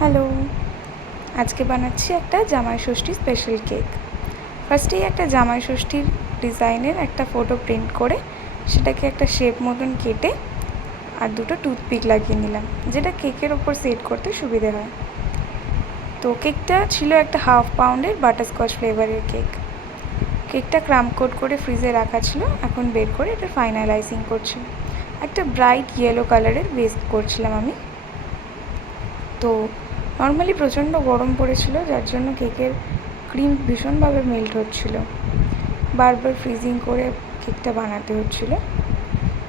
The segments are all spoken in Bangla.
হ্যালো, আজকে বানাচ্ছি একটা জামাই ষষ্ঠী স্পেশাল কেক। ফার্স্টেই একটা জামাই ষষ্ঠীর ডিজাইনের একটা ফটো প্রিন্ট করে সেটাকে একটা শেপ মতন কেটে আর দুটো টুথপিক লাগিয়ে নিলাম, যেটা কেকের ওপর সেট করতে সুবিধে হয়। তো কেকটা ছিল একটা 1/2 পাউন্ডের বাটারস্কচ ফ্লেভারের কেক। কেকটা ক্রাম কোট করে ফ্রিজে রাখা ছিল, এখন বের করে এটা ফাইনালাইজিং করছি। একটা ব্রাইট ইয়েলো কালারের বেস করছিলাম আমি। তো নর্মালি প্রচণ্ড গরম পড়েছিল, যার জন্য কেকের ক্রিম ভীষণভাবে মেল্ট হচ্ছিল, বারবার ফ্রিজিং করে কেকটা বানাতে হচ্ছিল।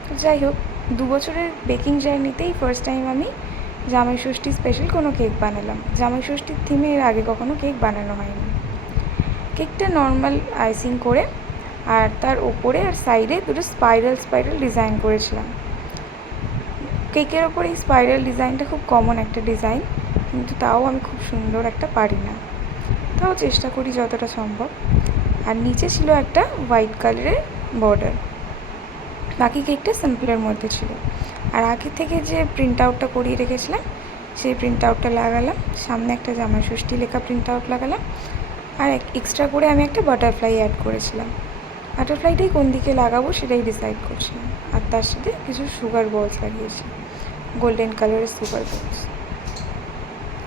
তো যাই হোক, 2 বছরের বেকিং জার্নিতেই ফার্স্ট টাইম আমি জামাই ষষ্ঠী স্পেশাল কোনো কেক বানালাম। জামাই ষষ্ঠীর থিমে এর আগে কখনো কেক বানানো হয়নি। কেকটা নর্মাল আইসিং করে আর তার ওপরে আর সাইডে দুটো স্পাইরাল ডিজাইন করেছিলাম। কেকের ওপর এই স্পাইরাল ডিজাইনটা খুব কমন একটা ডিজাইন, কিন্তু তাও আমি খুব সুন্দর একটা পারি না, তাও চেষ্টা করি যতটা সম্ভব। আর নিচে ছিল একটা হোয়াইট কালারের বর্ডার। বাকি কেকটা সিম্পলের মধ্যে ছিল। আর আগে থেকে যে প্রিন্ট আউটটা করিয়ে রেখেছিলাম সেই প্রিন্ট আউটটা লাগালাম, সামনে একটা জামাই ষষ্ঠী লেখা প্রিন্ট আউট লাগালাম, আর এক্সট্রা করে আমি একটা বাটারফ্লাই অ্যাড করেছিলাম। বাটারফ্লাইটাই কোন দিকে লাগাবো সেটাই ডিসাইড করছিলাম। আর তার সাথে কিছু সুগার বলস লাগিয়েছি, গোল্ডেন কালারের সুগার বলস।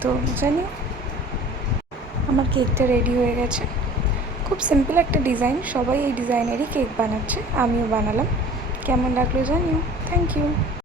তো জানি আমার কেকটা রেডি হয়ে গেছে। খুব সিম্পল একটা ডিজাইন, সবাই এই ডিজাইনেরই কেক বানাচ্ছে, আমিও বানালাম। কেমন লাগলো জানিও। Thank you.